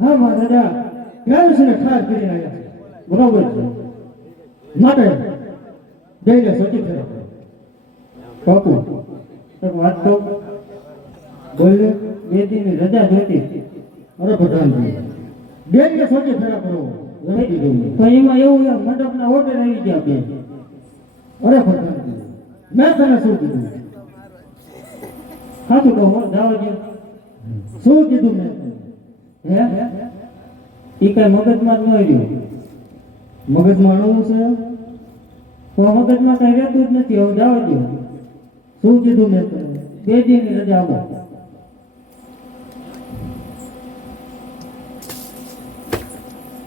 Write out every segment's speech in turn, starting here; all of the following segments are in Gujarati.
હા મારા દાદા ગાયને ખાસ કરીને આવ્યા છે બરોબર છે માટે જઈને સતી ફેરા બાપુ એક વાત તો બોલે બે દિનની રજા જોતી અરે પ્રધાનજી જઈને સતી ફેરા કરો તો એમાં એવું મંડપના ઓર્ડર આવી ગયા બે અરે પ્રધાનજી મેં તને શું કીધું સાચું કહો દાવાજી શું કીધું મેં હે એ કઈ મગજમાં જ ન રહ્યું મગજમાં આવું છે તો મગજમાં કઈ રહેતું જ નથી હવે જાવ દો શું કીધું મેં બે દિનની રજા આપો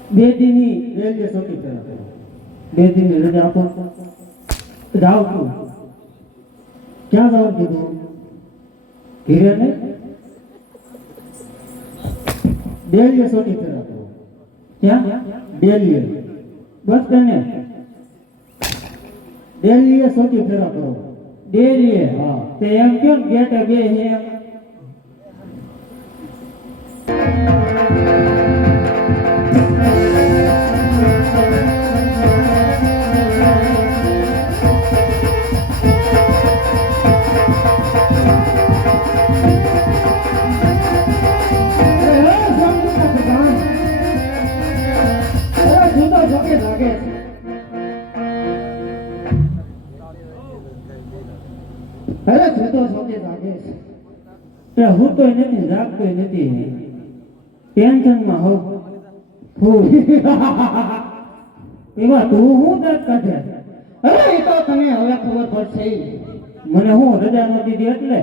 બે દિનની રેલવે ચોકી કરા બે દિનની રજા આપો જાવ તું ક્યાં જાવ કીધું ઘીરે ને રેલવે ચોકી કરા ક્યાં દિલ્હી બસ તને દિલ્હી સૌથી ફેરા કરો દિલ્હી હા તે એમ કેમ ગેટ બે હે અરે તું તો સોચે જાગે છે હું તો નથી જાગતો નથી ટેન્શનમાં હોઉં એમાં તું હું દર્દ કાઢે અરે એ તો તને હવે ખબર પડશે મને હું રજા ન દીધી એટલે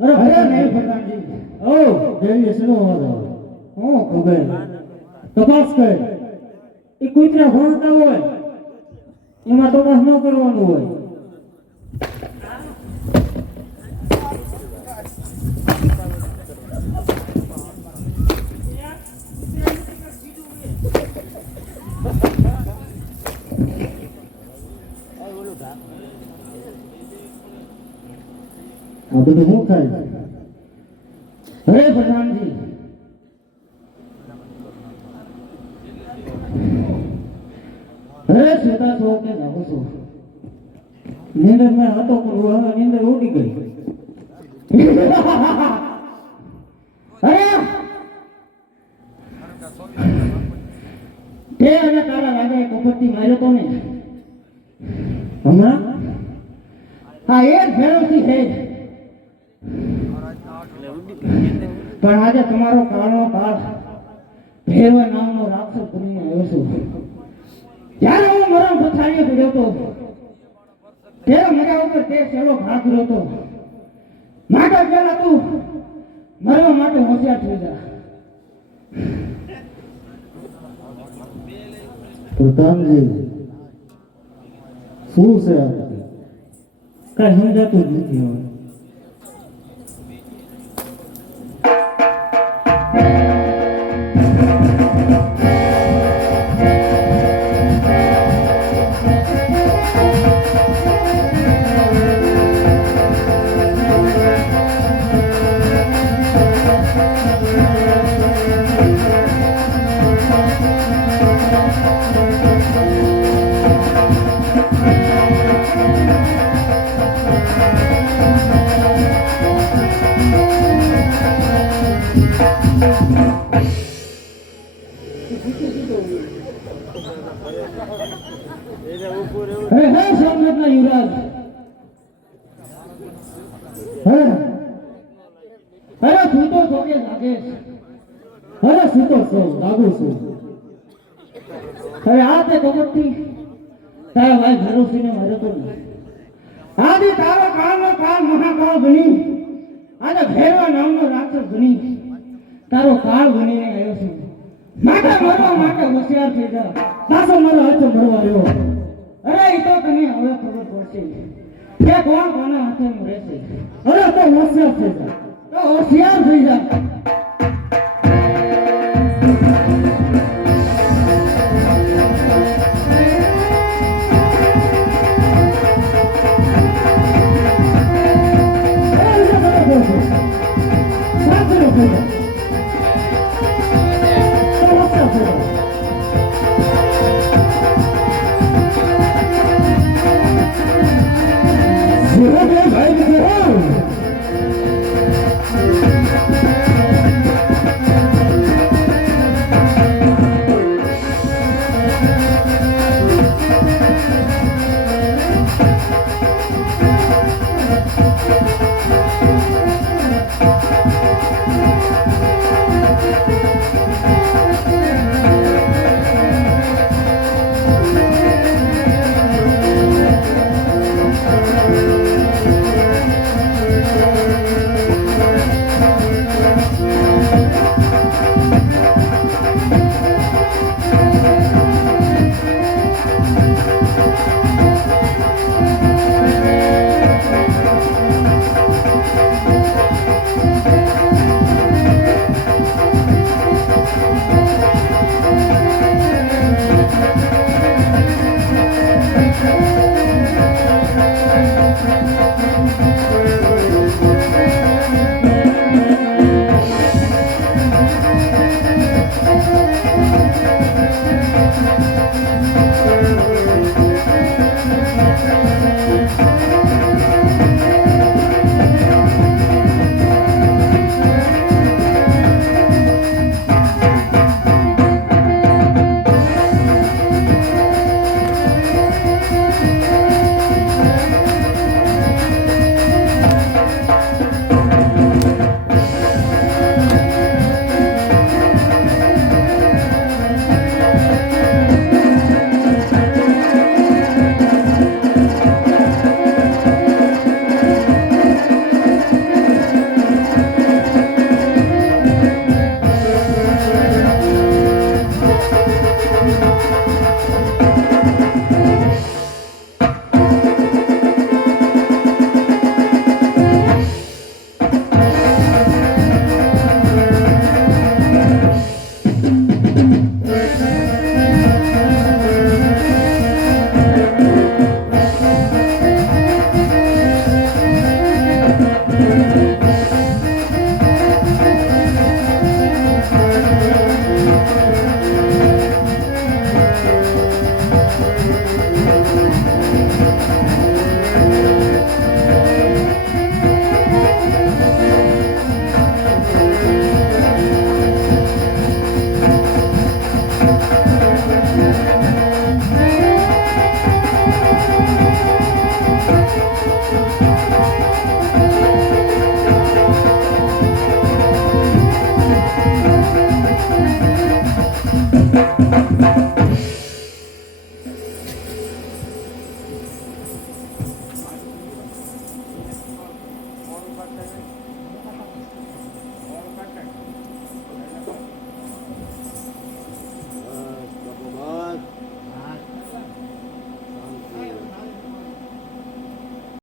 અરે નહીં પ્રધાનજી ઓ જલ્દી શરૂ હોવા હું ખબર તપાસ કર એ કૂતરા ભણતા હોય એમાં તપાસ ન કરવાનું હોય આ બધું શું થાય હે પ્રધાનજી હે સીતા છો કે જાવ છો નીંદર મેં હતો પણ હવે નીંદર ઉડી ગઈ અરે તે અને તારા રાજાએ કપટથી માર્યો તો ને હમણાં હા એ ફેરવતી છે પણ આજે તમારો કાળનો કાળ ભેરવ નામનો રાક્ષસ બનીને આવ્યો છું જ્યારે હું મરણ પથારીએ પડ્યો હતો ત્યારે મારા ઉપર તે સેલો ઘા કર્યો હતો માટે પેલા તું મરવા માટે હોશિયાર થઈ જા પ્રધાનજી શું છે કઈ સમજાતું જ નથી હવે હે હે સોમનાથના યુવરાજ હે અરે તું તો સોકે લાગે અરે શું તો સો લાગુ છું અરે આ તે કબડ્ડી તારા ભાઈ ભરોસીને મારે તો આજે તારો કાળનો કાળ મહાકાળ બની આજે ભેરવા નામનો રાક્ષસ બની તારો કાળ બનીને આવ્યો છે માટે મરવા માટે હોશિયાર થઈ જા પાછો મારો હાથે મરવા આવ્યો અરે એ તો તને હવે ખબર પડશે કે કોણ કોના હાથે મરે છે અરે તો હોશિયાર થઈ જા તો હોશિયાર થઈ જા